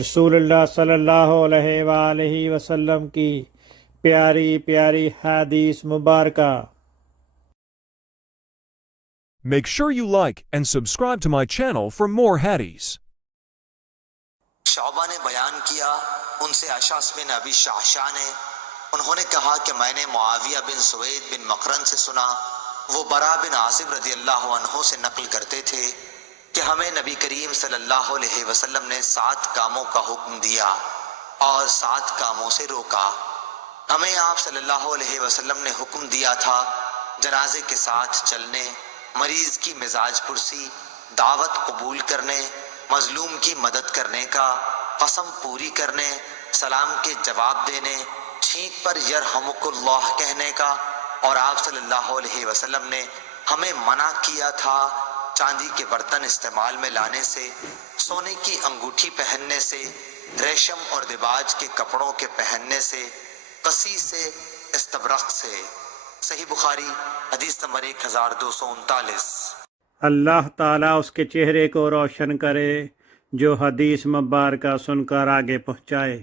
رسول اللہ صلی اللہ علیہ وآلہ وسلم کی پیاری پیاری حدیث مبارکہ۔ Make sure you like and subscribe to my channel for more hadiths. شعبہ نے بیان کیا ان سے اشعث بن ابی شعشاع نے، انہوں نے کہا کہ میں نے معاویہ بن سوید بن مقرن سے سنا، وہ برا بن عازب رضی اللہ عنہ سے نقل کرتے تھے کہ ہمیں نبی کریم صلی اللہ علیہ وسلم نے 7 کاموں کا حکم دیا اور 7 کاموں سے روکا۔ ہمیں آپ صلی اللہ علیہ وسلم نے حکم دیا تھا جنازے کے ساتھ چلنے، مریض کی مزاج پرسی، دعوت قبول کرنے، مظلوم کی مدد کرنے کا، قسم پوری کرنے، سلام کے جواب دینے، چھینک پر یرحمک اللہ کہنے کا، اور آپ صلی اللہ علیہ وسلم نے ہمیں منع کیا تھا چاندی کے برتن استعمال میں لانے سے، سونے کی انگوٹھی پہننے سے، ریشم اور دباج کے کپڑوں کے پہننے سے، قصی سے، استبرق سے۔ صحیح بخاری حدیث نمبر 1239۔ اللہ تعالیٰ اس کے چہرے کو روشن کرے جو حدیث مبارکہ سن کر آگے پہنچائے۔